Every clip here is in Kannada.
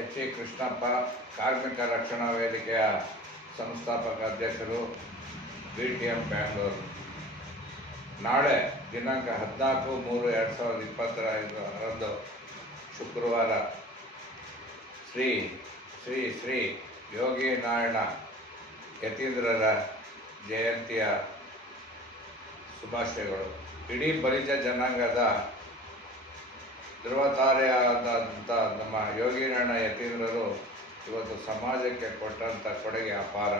ಎಚ್ ಇ ಕೃಷ್ಣಪ್ಪ, ಕಾರ್ಮಿಕ ರಕ್ಷಣಾ ವೇದಿಕೆಯ ಸಂಸ್ಥಾಪಕ ಅಧ್ಯಕ್ಷರು, BTM ಬ್ಯಾಂಗ್ಳೂರು. ನಾಳೆ ದಿನಾಂಕ 14/3/2025 ಶುಕ್ರವಾರ ಶ್ರೀ ಶ್ರೀ ಶ್ರೀ ಯೋಗಿ ನಾರಾಯಣ ಯತೀಂದ್ರರ ಜಯಂತಿಯ ಶುಭಾಶಯಗಳು. ಇಡೀ ಬಲಿಜ ಜನಾಂಗದ ಧ್ರುವತಾರೆಯಾದಂಥ ನಮ್ಮ ಯೋಗಿ ನಾರಾಯಣ ಯತೀಂದ್ರರು ಇವತ್ತು ಸಮಾಜಕ್ಕೆ ಕೊಟ್ಟಂಥ ಕೊಡುಗೆ ಅಪಾರ.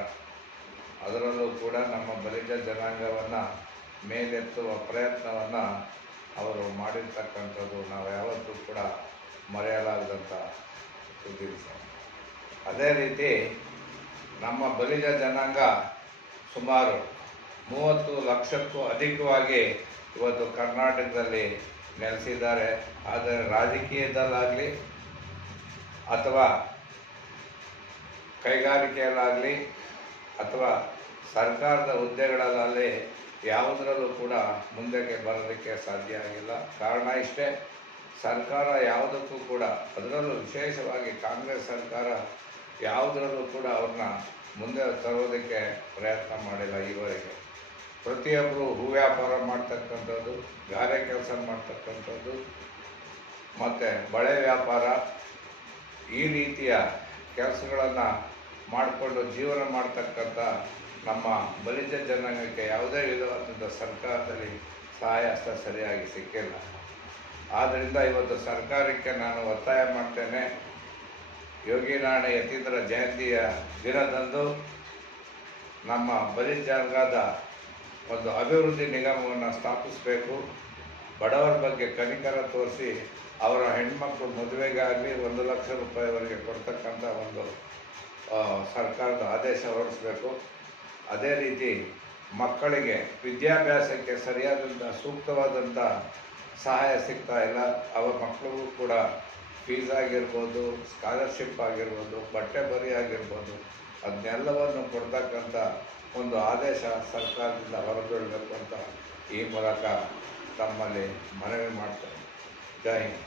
ಅದರಲ್ಲೂ ಕೂಡ ನಮ್ಮ ಬಲಿಜ ಜನಾಂಗವನ್ನು ಮೇಲೆತ್ತುವ ಪ್ರಯತ್ನವನ್ನು ಅವರು ಮಾಡಿರ್ತಕ್ಕಂಥದ್ದು ನಾವು ಯಾವತ್ತೂ ಕೂಡ ಮರೆಯಲಾಗದಂಥ ಸುದ್ದಿ. ಅದೇ ರೀತಿ ನಮ್ಮ ಬಲಿಜ ಜನಾಂಗ ಸುಮಾರು 30 ಲಕ್ಷಕ್ಕೂ ಅಧಿಕವಾಗಿ ಇವತ್ತು ಕರ್ನಾಟಕದಲ್ಲಿ ನೆಲೆಸಿದ್ದಾರೆ. ಆದರೆ ರಾಜಕೀಯದಲ್ಲಾಗಲಿ ಅಥವಾ ಕೈಗಾರಿಕೆಯಲ್ಲಾಗಲಿ ಅಥವಾ ಸರ್ಕಾರದ ಹುದ್ದೆಗಳಲ್ಲಾಗಲಿ ಯಾವುದರಲ್ಲೂ ಕೂಡ ಮುಂದಕ್ಕೆ ಬರೋದಕ್ಕೆ ಸಾಧ್ಯ ಆಗಿಲ್ಲ. ಕಾರಣ ಇಷ್ಟೇ, ಸರ್ಕಾರ ಯಾವುದಕ್ಕೂ ಕೂಡ, ಅದರಲ್ಲೂ ವಿಶೇಷವಾಗಿ ಕಾಂಗ್ರೆಸ್ ಸರ್ಕಾರ ಯಾವುದರಲ್ಲೂ ಕೂಡ ಅವ್ರನ್ನ ಮುಂದೆ ತರೋದಕ್ಕೆ ಪ್ರಯತ್ನ ಮಾಡಿಲ್ಲ ಈವರೆಗೆ. ಪ್ರತಿಯೊಬ್ಬರು ಹೂ ವ್ಯಾಪಾರ ಮಾಡ್ತಕ್ಕಂಥದ್ದು, ಗಾರೆ ಕೆಲಸ ಮಾಡ್ತಕ್ಕಂಥದ್ದು ಮತ್ತು ಬಳೆ ವ್ಯಾಪಾರ, ಈ ರೀತಿಯ ಕೆಲಸಗಳನ್ನು ಮಾಡಿಕೊಂಡು ಜೀವನ ಮಾಡ್ತಕ್ಕಂಥ ನಮ್ಮ ಬಲಿಜ ಜನಾಂಗಕ್ಕೆ ಯಾವುದೇ ವಿಧವಾದಂಥ ಸರ್ಕಾರದಲ್ಲಿ ಸಹಾಯ ಹಸ್ತ ಸರಿಯಾಗಿ ಸಿಕ್ಕಿಲ್ಲ. ಆದ್ದರಿಂದ ಇವತ್ತು ಸರ್ಕಾರಕ್ಕೆ ನಾನು ಒತ್ತಾಯ ಮಾಡ್ತೇನೆ, ಯೋಗಿ ನಾರಾಯಣ ಯತೀಂದ್ರ ಜಯಂತಿಯ ದಿನದಂದು ನಮ್ಮ ಬಲಿಜ ಜನಾಂಗದ ಒಂದು ಅಭಿವೃದ್ಧಿ ನಿಗಮವನ್ನು ಸ್ಥಾಪಿಸಬೇಕು. ಬಡವರ ಬಗ್ಗೆ ಕನಿಕರ ತೋರಿಸಿ ಅವರ ಹೆಣ್ಮಕ್ಳು ಮದುವೆಗಾಗಲಿ 1 ಲಕ್ಷ ರೂಪಾಯಿವರೆಗೆ ಕೊಡ್ತಕ್ಕಂಥ ಒಂದು ಸರ್ಕಾರದ ಆದೇಶ ಹೊರಡಿಸಬೇಕು. ಅದೇ ರೀತಿ ಮಕ್ಕಳಿಗೆ ವಿದ್ಯಾಭ್ಯಾಸಕ್ಕೆ ಸರಿಯಾದಂಥ ಸೂಕ್ತವಾದಂಥ ಸಹಾಯ ಸಿಗ್ತಾ ಇಲ್ಲ. ಅವರ ಮಕ್ಕಳಿಗೂ ಕೂಡ ಫೀಸ್ ಆಗಿರ್ಬೋದು, ಸ್ಕಾಲರ್ಶಿಪ್ ಆಗಿರ್ಬೋದು, ಬಟ್ಟೆ ಬರಿ ಆಗಿರ್ಬೋದು, ಅದನ್ನೆಲ್ಲವನ್ನು ಕೊಡ್ತಕ್ಕಂಥ ಒಂದು ಆದೇಶ ಸರ್ಕಾರದಿಂದ ಹೊರಬೀಳಬೇಕು ಅಂತ ಈ ಮೂಲಕ ತಮ್ಮಲ್ಲಿ ಮನವಿ ಮಾಡ್ತೇನೆ. ಜೈ ಹಿಂದ್.